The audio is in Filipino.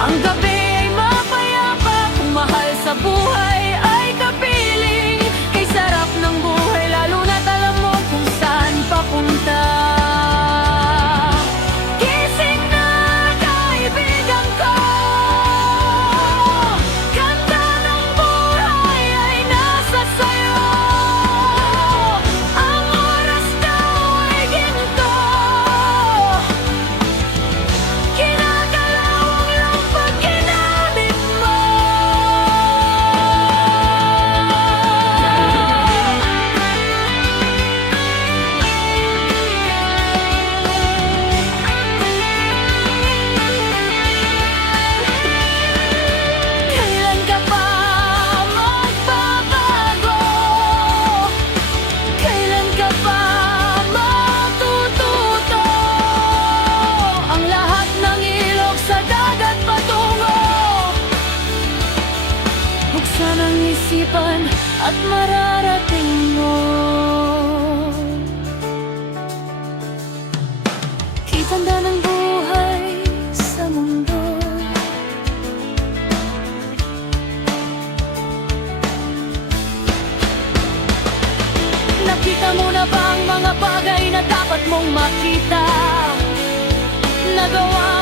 Ang gabi ay mapayapa, kung mahal sa buhay ay kapiling. Kay sarap ng buhay, lalo na't alam mo kung saan papunta. Gising na, kaibigan ko, ganda ng buhay ay nasa sayo. Ang oras daw ay ginto, kinakalawang lang pag ginamit mo. Kailan ka pa magbabago? Kailan ka pa matututo? Ang lahat ng ilog sa dagat patungo. Buksan ang isipan at mararating mo. Itanda ng buhay sa mundo. Nakita mo na ba ang mga bagay na dapat mong makita? Nagawa